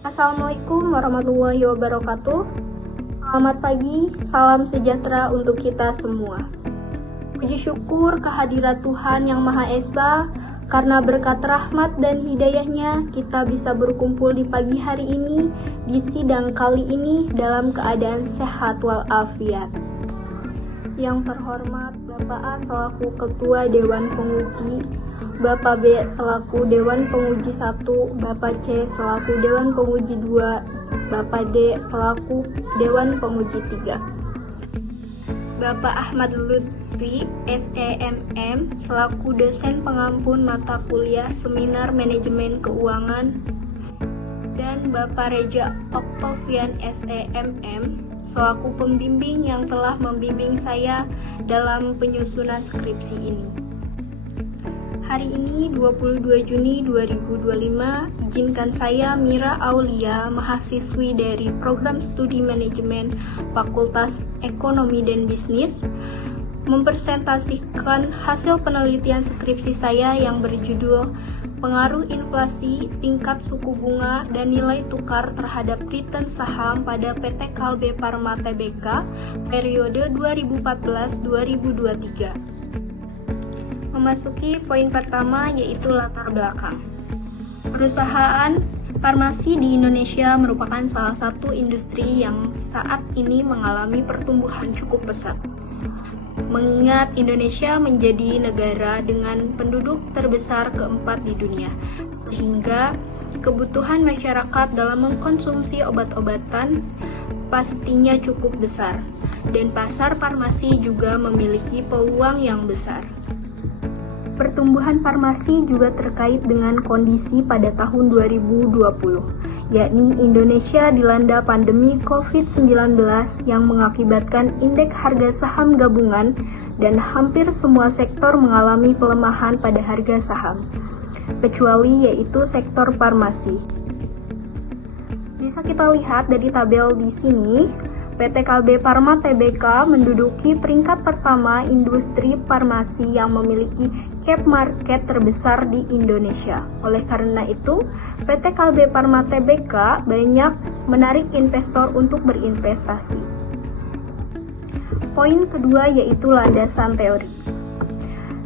Assalamualaikum warahmatullahi wabarakatuh. Selamat pagi, salam sejahtera untuk kita semua. Puji syukur kehadirat Tuhan Yang Maha Esa, karena berkat rahmat dan hidayahnya kita bisa berkumpul di pagi hari ini, di sidang kali ini dalam keadaan sehat walafiat. Yang terhormat Bapak A selaku Ketua Dewan Penguji, Bapak B selaku Dewan Penguji 1, Bapak C selaku Dewan Penguji 2, Bapak D selaku Dewan Penguji 3. Bapak Ahmad Lutfi, SEMM, selaku dosen pengampun mata kuliah Seminar Manajemen Keuangan, dan Bapak Reja Oktavian, SEMM, selaku pembimbing yang telah membimbing saya dalam penyusunan skripsi ini. Hari ini 22 Juni 2025, izinkan saya Mira Aulia, mahasiswi dari Program Studi Manajemen Fakultas Ekonomi dan Bisnis, mempresentasikan hasil penelitian skripsi saya yang berjudul Pengaruh Inflasi, Tingkat Suku Bunga, dan Nilai Tukar terhadap Return Saham pada PT Kalbe Pharma Tbk periode 2014-2023. Memasuki poin pertama, yaitu latar belakang. Perusahaan farmasi di Indonesia merupakan salah satu industri yang saat ini mengalami pertumbuhan cukup pesat. Mengingat Indonesia menjadi negara dengan penduduk terbesar keempat di dunia, sehingga kebutuhan masyarakat dalam mengkonsumsi obat-obatan pastinya cukup besar, dan pasar farmasi juga memiliki peluang yang besar. Pertumbuhan farmasi juga terkait dengan kondisi pada tahun 2020, yakni Indonesia dilanda pandemi COVID-19 yang mengakibatkan indeks harga saham gabungan dan hampir semua sektor mengalami pelemahan pada harga saham, kecuali yaitu sektor farmasi. Bisa kita lihat dari tabel di sini, PT Kalbe Pharma Tbk menduduki peringkat pertama industri farmasi yang memiliki cap market terbesar di Indonesia. Oleh karena itu, PT Kalbe Pharma Tbk banyak menarik investor untuk berinvestasi. Poin kedua yaitu landasan teori.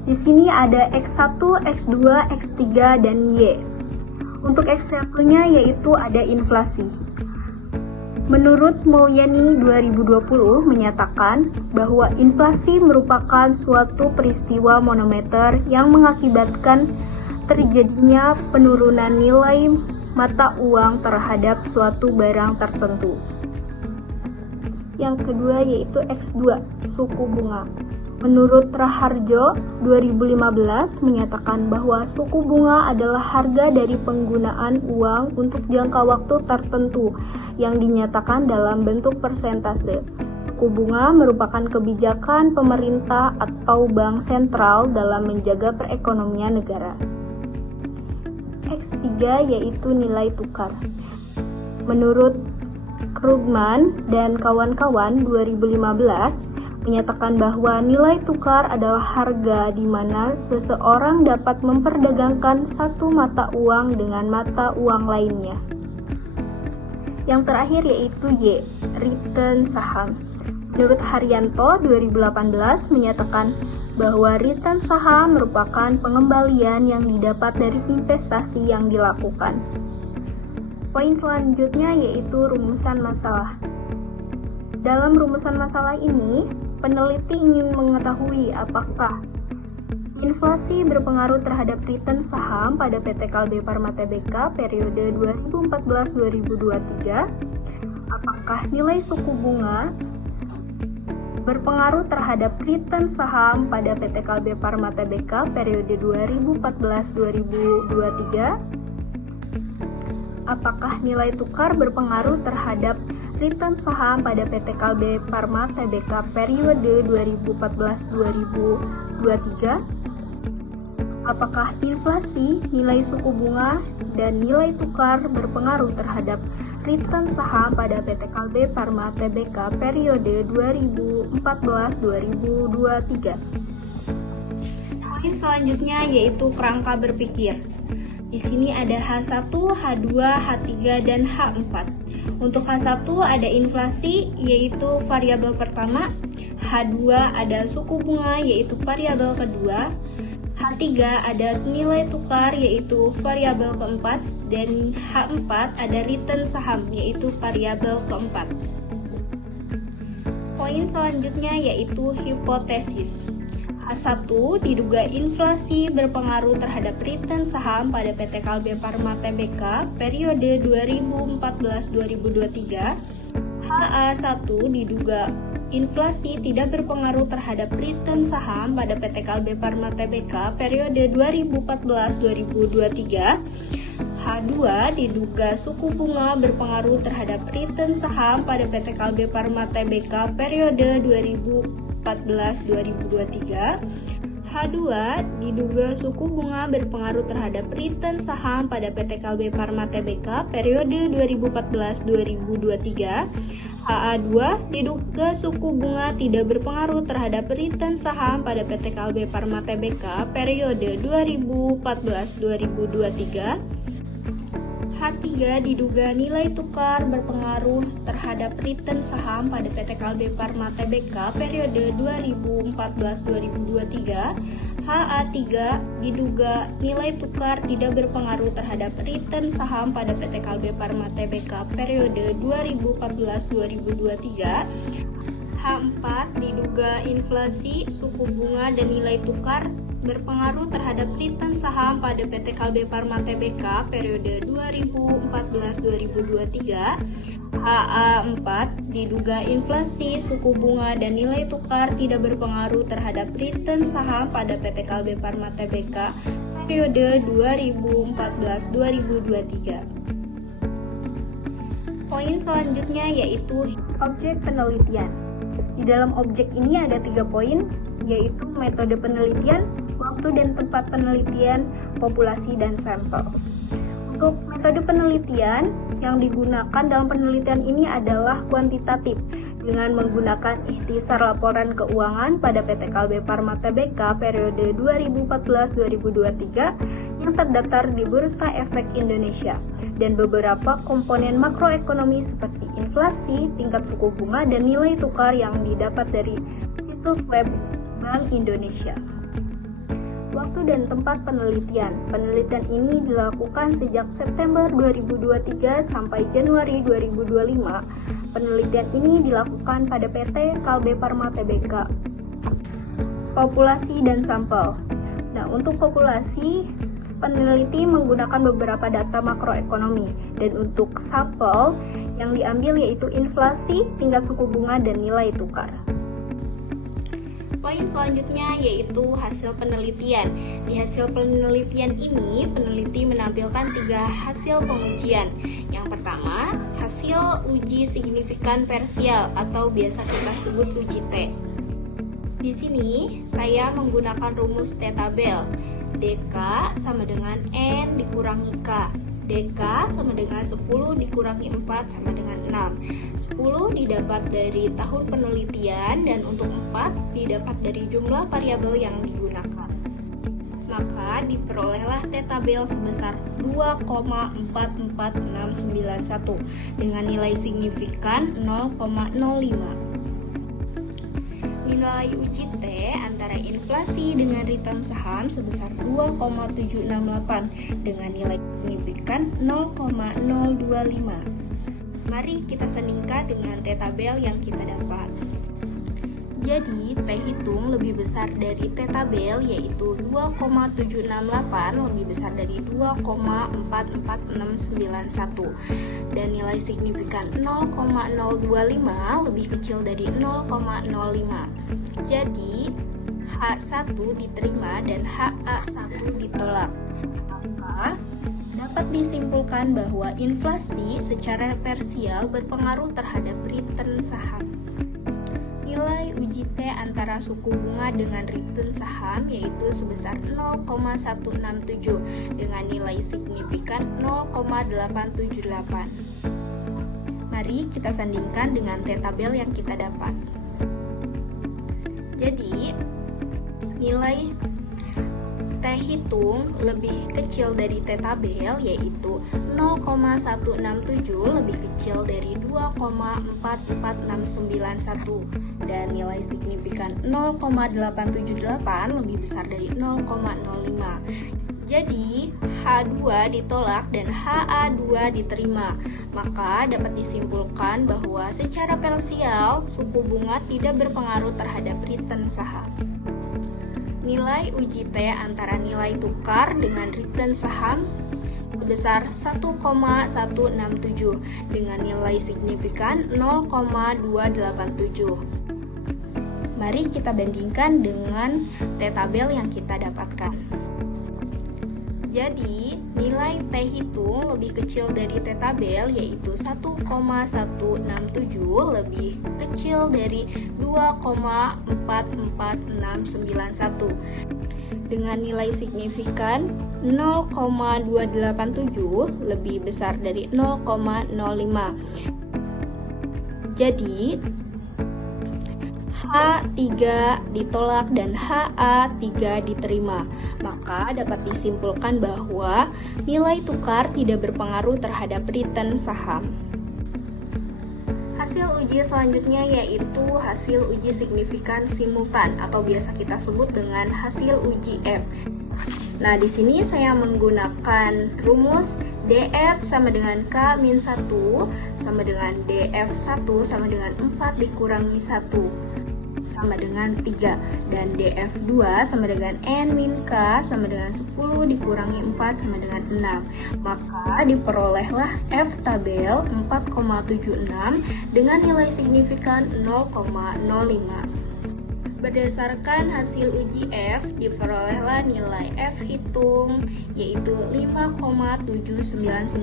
Di sini ada X1, X2, X3, dan Y. Untuk X1-nya yaitu ada inflasi. Menurut Mulyani 2020 menyatakan bahwa inflasi merupakan suatu peristiwa moneter yang mengakibatkan terjadinya penurunan nilai mata uang terhadap suatu barang tertentu. Yang kedua yaitu X2, suku bunga. Menurut Raharjo 2015 menyatakan bahwa suku bunga adalah harga dari penggunaan uang untuk jangka waktu tertentu yang dinyatakan dalam bentuk persentase. Suku bunga merupakan kebijakan pemerintah atau bank sentral dalam menjaga perekonomian negara. X3 yaitu nilai tukar. Menurut Krugman dan kawan-kawan 2015 menyatakan bahwa nilai tukar adalah harga di mana seseorang dapat memperdagangkan satu mata uang dengan mata uang lainnya. Yang terakhir yaitu Y, return saham. Menurut Haryanto 2018 menyatakan bahwa return saham merupakan pengembalian yang didapat dari investasi yang dilakukan. Poin selanjutnya yaitu rumusan masalah. Dalam rumusan masalah ini, peneliti ingin mengetahui apakah inflasi berpengaruh terhadap return saham pada PT Kalbe Pharma Tbk periode 2014-2023, apakah nilai suku bunga berpengaruh terhadap return saham pada PT Kalbe Pharma Tbk periode 2014-2023, apakah nilai tukar berpengaruh terhadap return saham pada PT Kalbe Pharma Tbk periode 2014-2023, apakah inflasi, nilai suku bunga, dan nilai tukar berpengaruh terhadap return saham pada PT Kalbe Pharma Tbk periode 2014-2023. Poin selanjutnya yaitu kerangka berpikir. Di sini ada H1, H2, H3, dan H4. Untuk H1 ada inflasi, yaitu variabel pertama. H2 ada suku bunga, yaitu variabel kedua. H3 ada nilai tukar, yaitu variabel keempat. Dan H4 ada return saham, yaitu variabel keempat. Poin selanjutnya yaitu hipotesis. H1 diduga inflasi berpengaruh terhadap return saham pada PT Kalbe Pharma Tbk periode 2014-2023. HA1 diduga inflasi tidak berpengaruh terhadap return saham pada PT Kalbe Pharma Tbk periode 2014-2023. H2 diduga suku bunga berpengaruh terhadap return saham pada PT Kalbe Pharma Tbk periode 2014-2023. H2 diduga suku bunga berpengaruh terhadap return saham pada PT Kalbe Pharma Tbk periode 2014-2023. HA2 diduga suku bunga tidak berpengaruh terhadap return saham pada PT Kalbe Pharma Tbk periode 2014-2023. H3 diduga nilai tukar berpengaruh terhadap return saham pada PT Kalbe Pharma Tbk periode 2014-2023. HA3 diduga nilai tukar tidak berpengaruh terhadap return saham pada PT Kalbe Pharma Tbk periode 2014-2023. H4 diduga inflasi, suku bunga, dan nilai tukar berpengaruh terhadap return saham pada PT Kalbe Pharma Tbk periode 2014-2023. HA4 diduga inflasi, suku bunga, dan nilai tukar tidak berpengaruh terhadap return saham pada PT Kalbe Pharma Tbk periode 2014-2023. Poin selanjutnya yaitu objek penelitian. Di dalam objek ini ada 3 poin, yaitu metode penelitian, waktu dan tempat penelitian, populasi, dan sampel. Untuk metode penelitian yang digunakan dalam penelitian ini adalah kuantitatif dengan menggunakan ikhtisar laporan keuangan pada PT Kalbe Pharma Tbk periode 2014-2023 yang terdaftar di Bursa Efek Indonesia dan beberapa komponen makroekonomi seperti inflasi, tingkat suku bunga, dan nilai tukar yang didapat dari situs web Bank Indonesia. Waktu dan tempat penelitian. Penelitian ini dilakukan sejak September 2023 sampai Januari 2025. Penelitian ini dilakukan pada PT Kalbe Pharma Tbk. Populasi dan sampel. Nah, untuk populasi, peneliti menggunakan beberapa data makroekonomi, dan untuk sampel yang diambil yaitu inflasi, tingkat suku bunga, dan nilai tukar. Poin selanjutnya yaitu hasil penelitian. Di hasil penelitian ini, peneliti menampilkan 3 hasil pengujian. Yang pertama, hasil uji signifikan parsial atau biasa kita sebut uji T. Di sini, saya menggunakan rumus T-tabel. DK sama dengan N dikurangi K. DK sama dengan 10 dikurangi 4 sama dengan 6. 10 didapat dari tahun penelitian dan untuk 4 didapat dari jumlah variabel yang digunakan. Maka diperolehlah T-tabel sebesar 2,44691 dengan nilai signifikan 0,05. Nilai uji T antara inflasi dengan return saham sebesar 2,768 dengan nilai signifikan 0,025. Mari kita sandingkan dengan T-tabel yang kita dapat. Jadi, T hitung lebih besar dari T-tabel yaitu 2,768 lebih besar dari 2,44691 dan nilai signifikan 0,025 lebih kecil dari 0,05. Jadi, H1 diterima dan HA1 ditolak. Maka, dapat disimpulkan bahwa inflasi secara parsial berpengaruh terhadap return saham. Nilai uji T antara suku bunga dengan return saham yaitu sebesar 0,167 dengan nilai signifikan 0,878. Mari kita sandingkan dengan T-tabel yang kita dapat. Jadi, nilai T hitung lebih kecil dari T tabel, yaitu 0,167 lebih kecil dari 2,44691, dan nilai signifikan 0,878 lebih besar dari 0,05. Jadi, H2 ditolak dan HA2 diterima. Maka dapat disimpulkan bahwa secara parsial, suku bunga tidak berpengaruh terhadap return saham. Nilai uji T antara nilai tukar dengan return saham sebesar 1,167 dengan nilai signifikan 0,287. Mari kita bandingkan dengan T tabel yang kita dapatkan. Jadi, nilai T hitung lebih kecil dari T tabel, yaitu 1,167 lebih kecil dari 2,44691 dengan nilai signifikan 0,287 lebih besar dari 0,05. Jadi, H3 ditolak dan HA3 diterima. Maka dapat disimpulkan bahwa nilai tukar tidak berpengaruh terhadap return saham. Hasil uji selanjutnya yaitu hasil uji signifikan simultan atau biasa kita sebut dengan hasil uji F. Nah, di sini saya menggunakan rumus DF sama dengan K-1 sama dengan DF1 sama dengan 4 dikurangi 1 sama dengan 3, dan DF2 sama dengan N-K sama dengan 10 dikurangi 4 sama dengan 6. Maka diperolehlah F tabel 4,76 dengan nilai signifikan 0,05. Berdasarkan hasil uji F, diperolehlah nilai F hitung yaitu 5,799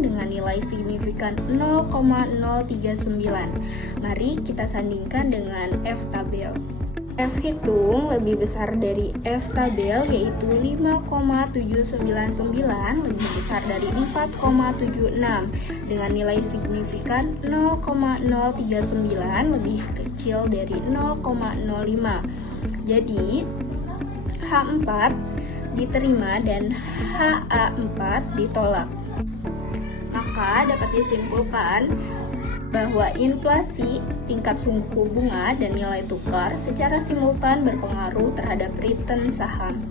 dengan nilai signifikan 0,039. Mari kita sandingkan dengan F tabel. F hitung lebih besar dari F tabel yaitu 5,799 lebih besar dari 4,76 dengan nilai signifikan 0,039 lebih kecil dari 0,05. Jadi H4 diterima dan HA4 ditolak. Maka dapat disimpulkan bahwa inflasi, tingkat suku bunga, dan nilai tukar secara simultan berpengaruh terhadap return saham.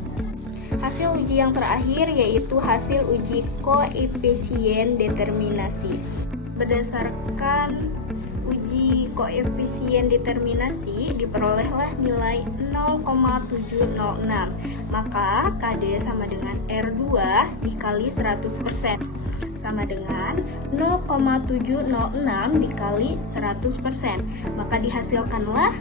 Hasil uji yang terakhir yaitu hasil uji koefisien determinasi. Berdasarkan uji koefisien determinasi diperolehlah nilai 0,706. Maka KD sama dengan R2 dikali 100% sama dengan 0,706 dikali 100%. Maka dihasilkanlah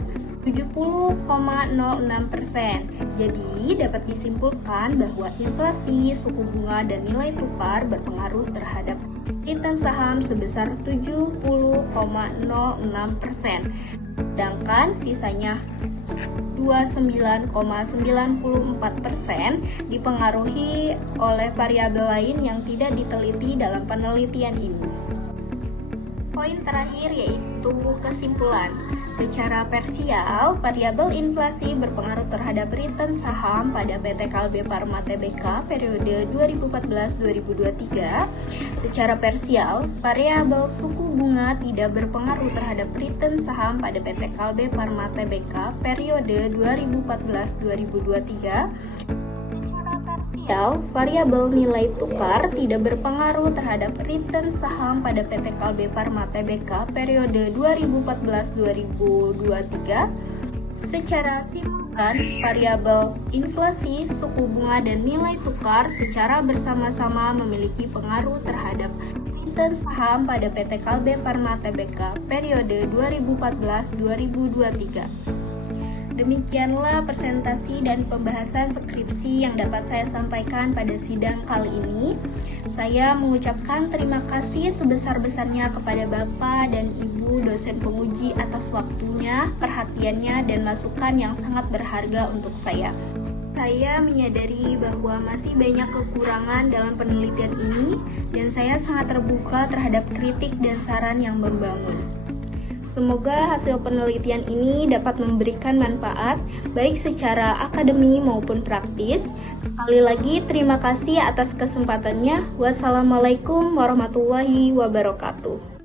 70,06%. Jadi dapat disimpulkan bahwa inflasi, suku bunga, dan nilai tukar berpengaruh terhadap return saham sebesar 70,06%. Sedangkan sisanya 29,94% dipengaruhi oleh variabel lain yang tidak diteliti dalam penelitian ini. Poin terakhir yaitu kesimpulan. Secara parsial, variabel inflasi berpengaruh terhadap return saham pada PT Kalbe Pharma Tbk periode 2014-2023. Secara parsial, variabel suku bunga tidak berpengaruh terhadap return saham pada PT Kalbe Pharma Tbk periode 2014-2023. Parsial, variabel nilai tukar tidak berpengaruh terhadap return saham pada PT Kalbe Pharma Tbk periode 2014-2023. Secara simultan, variabel inflasi, suku bunga, dan nilai tukar secara bersama-sama memiliki pengaruh terhadap return saham pada PT Kalbe Pharma Tbk periode 2014-2023. Demikianlah presentasi dan pembahasan skripsi yang dapat saya sampaikan pada sidang kali ini. Saya mengucapkan terima kasih sebesar-besarnya kepada Bapak dan Ibu dosen penguji atas waktunya, perhatiannya, dan masukan yang sangat berharga untuk saya. Saya menyadari bahwa masih banyak kekurangan dalam penelitian ini, dan saya sangat terbuka terhadap kritik dan saran yang membangun. Semoga hasil penelitian ini dapat memberikan manfaat baik secara akademi maupun praktis. Sekali lagi terima kasih atas kesempatannya. Wassalamualaikum warahmatullahi wabarakatuh.